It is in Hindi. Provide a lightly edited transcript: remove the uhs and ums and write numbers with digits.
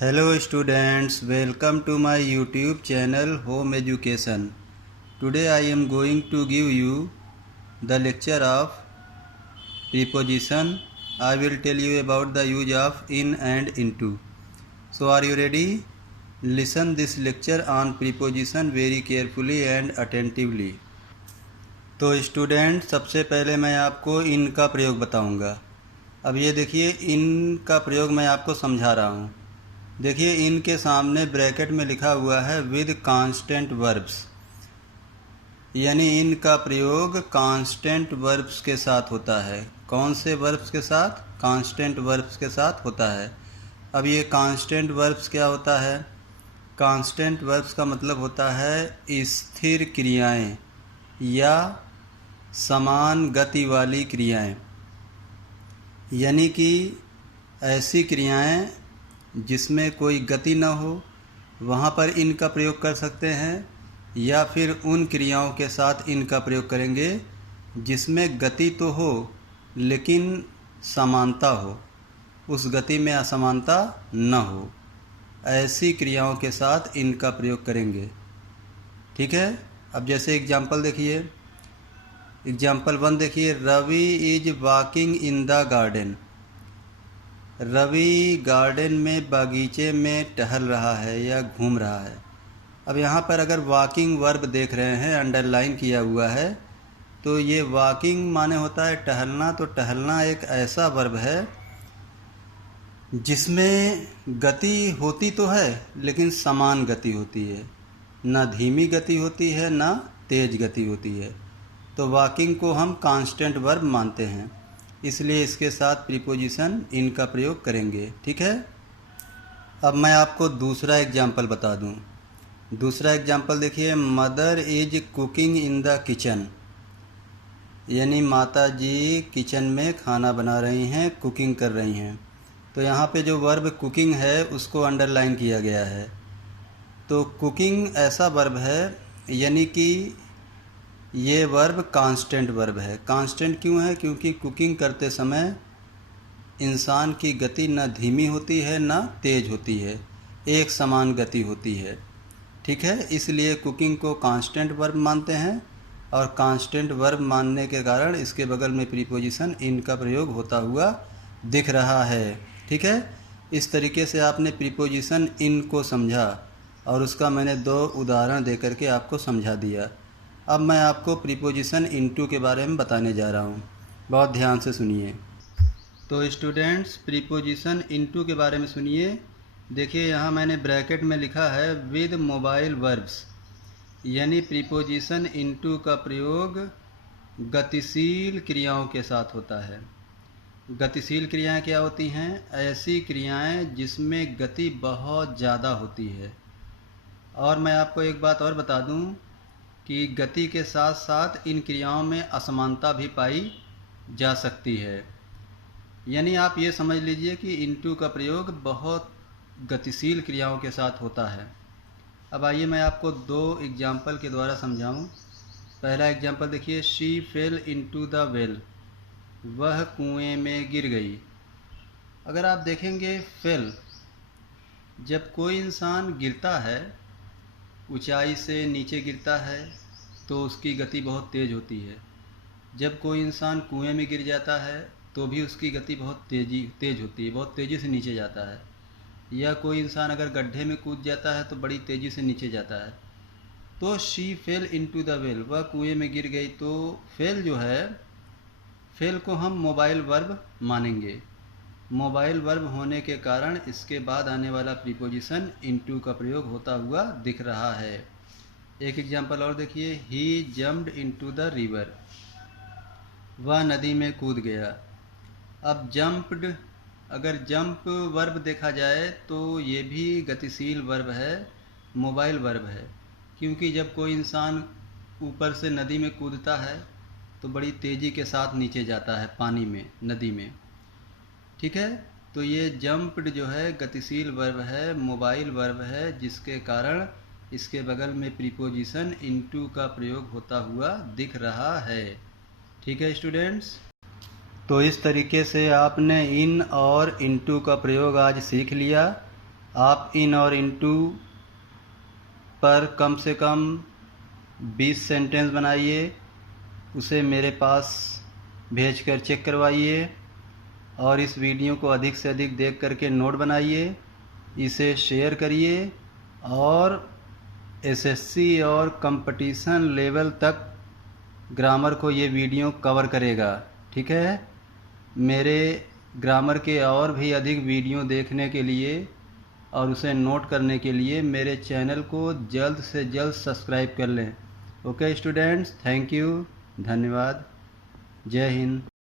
Hello students, welcome to my YouTube channel Home Education. Today I am going to give you the lecture of preposition. I will tell you about the use of in and into. So are you ready? Listen this lecture on preposition very carefully and attentively. तो स्टूडेंट सबसे पहले मैं आपको इन का प्रयोग बताऊंगा। अब ये देखिए इन का प्रयोग मैं आपको समझा रहा हूँ। देखिए इन के सामने ब्रैकेट में लिखा हुआ है विद कांस्टेंट वर्ब्स, यानी इन का प्रयोग कांस्टेंट वर्ब्स के साथ होता है। कौन से वर्ब्स के साथ? कांस्टेंट वर्ब्स के साथ होता है। अब ये कांस्टेंट वर्ब्स क्या होता है? कांस्टेंट वर्ब्स का मतलब होता है स्थिर क्रियाएं या समान गति वाली क्रियाएं, यानी कि ऐसी क्रियाएं जिसमें कोई गति न हो, वहाँ पर इन का प्रयोग कर सकते हैं, या फिर उन क्रियाओं के साथ इन का प्रयोग करेंगे जिसमें गति तो हो लेकिन समानता हो, उस गति में असमानता न हो। ऐसी क्रियाओं के साथ इन का प्रयोग करेंगे। ठीक है। अब जैसे एग्जाम्पल देखिए, एग्जाम्पल 1 देखिए, Ravi is walking in the garden. Ravi garden में बागीचे में टहल रहा है या घूम रहा है। अब यहाँ पर अगर वॉकिंग वर्ब देख रहे हैं, अंडरलाइन किया हुआ है, तो ये वॉकिंग माने होता है टहलना। तो टहलना एक ऐसा वर्ब है जिसमें गति होती तो है लेकिन समान गति होती है, ना धीमी गति होती है ना तेज गति होती है। तो वॉकिंग को हम कांस्टेंट वर्ब मानते हैं, इसलिए इसके साथ प्रीपोजिशन इन का प्रयोग करेंगे। ठीक है। अब मैं आपको दूसरा एग्जाम्पल बता दूं। दूसरा एग्जाम्पल देखिए, mother is cooking in the kitchen, यानी माता जी किचन में खाना बना रही हैं, कुकिंग कर रही हैं। तो यहाँ पे जो वर्ब कुकिंग है उसको अंडरलाइन किया गया है। तो कुकिंग ऐसा वर्ब है, यानी कि ये वर्ब कांस्टेंट वर्ब है। कांस्टेंट क्यों है? क्योंकि कुकिंग करते समय इंसान की गति न धीमी होती है न तेज होती है, एक समान गति होती है। ठीक है। इसलिए कुकिंग को कांस्टेंट वर्ब मानते हैं, और कांस्टेंट वर्ब मानने के कारण इसके बगल में प्रीपोजिशन इन का प्रयोग होता हुआ दिख रहा है। ठीक है। इस तरीके से आपने प्रीपोजिशन इन को समझा, और उसका मैंने 2 उदाहरण दे करके आपको समझा दिया। अब मैं आपको प्रीपोजिशन इनटू के बारे में बताने जा रहा हूँ, बहुत ध्यान से सुनिए। तो स्टूडेंट्स, प्रीपोजिशन इनटू के बारे में सुनिए। देखिए यहाँ मैंने ब्रैकेट में लिखा है विद मोबाइल वर्ब्स, यानी प्रीपोजिशन इनटू का प्रयोग गतिशील क्रियाओं के साथ होता है। गतिशील क्रियाएं क्या होती हैं? ऐसी क्रियाएं जिसमें गति बहुत ज़्यादा होती है। और मैं आपको एक बात और बता दूं कि गति के साथ साथ इन क्रियाओं में असमानता भी पाई जा सकती है। यानी आप ये समझ लीजिए कि इनटू का प्रयोग बहुत गतिशील क्रियाओं के साथ होता है। अब आइए मैं आपको 2 एग्जाम्पल के द्वारा समझाऊं। पहला एग्जाम्पल देखिए, she fail into the well, वह कुएं में गिर गई। अगर आप देखेंगे फेल, जब कोई इंसान गिरता है, ऊंचाई से नीचे गिरता है, तो उसकी गति बहुत तेज़ होती है। जब कोई इंसान कुएं में गिर जाता है तो भी उसकी गति बहुत तेज़ होती है, बहुत तेज़ी से नीचे जाता है। या कोई इंसान अगर गड्ढे में कूद जाता है तो बड़ी तेज़ी से नीचे जाता है। तो she fail into the well, वह कुएं में गिर गई। तो फेल जो है, फेल को हम मोबाइल वर्ब मानेंगे। मोबाइल वर्ब होने के कारण इसके बाद आने वाला प्रीपोजिशन इनटू का प्रयोग होता हुआ दिख रहा है। एक एग्जाम्पल और देखिए, ही जम्प्ड इनटू द रिवर, वह नदी में कूद गया। अब जम्प्ड, अगर जंप वर्ब देखा जाए तो ये भी गतिशील वर्ब है, मोबाइल वर्ब है। क्योंकि जब कोई इंसान ऊपर से नदी में कूदता है तो बड़ी तेज़ी के साथ नीचे जाता है पानी में, नदी में। ठीक है। तो ये जंप्ड जो है गतिशील वर्ब है, मोबाइल वर्ब है, जिसके कारण इसके बगल में प्रीपोजिशन इनटू का प्रयोग होता हुआ दिख रहा है। ठीक है स्टूडेंट्स। तो इस तरीके से आपने इन और इनटू का प्रयोग आज सीख लिया। आप इन और इनटू पर कम से कम 20 सेंटेंस बनाइए, उसे मेरे पास भेजकर चेक करवाइए और इस वीडियो को अधिक से अधिक देख करके नोट बनाइए, इसे शेयर करिए और एसएससी और कंपटीशन लेवल तक ग्रामर को ये वीडियो कवर करेगा। ठीक है, मेरे ग्रामर के और भी अधिक वीडियो देखने के लिए और उसे नोट करने के लिए मेरे चैनल को जल्द से जल्द सब्सक्राइब कर लें। ओके स्टूडेंट्स, थैंक यू, धन्यवाद, जय हिंद।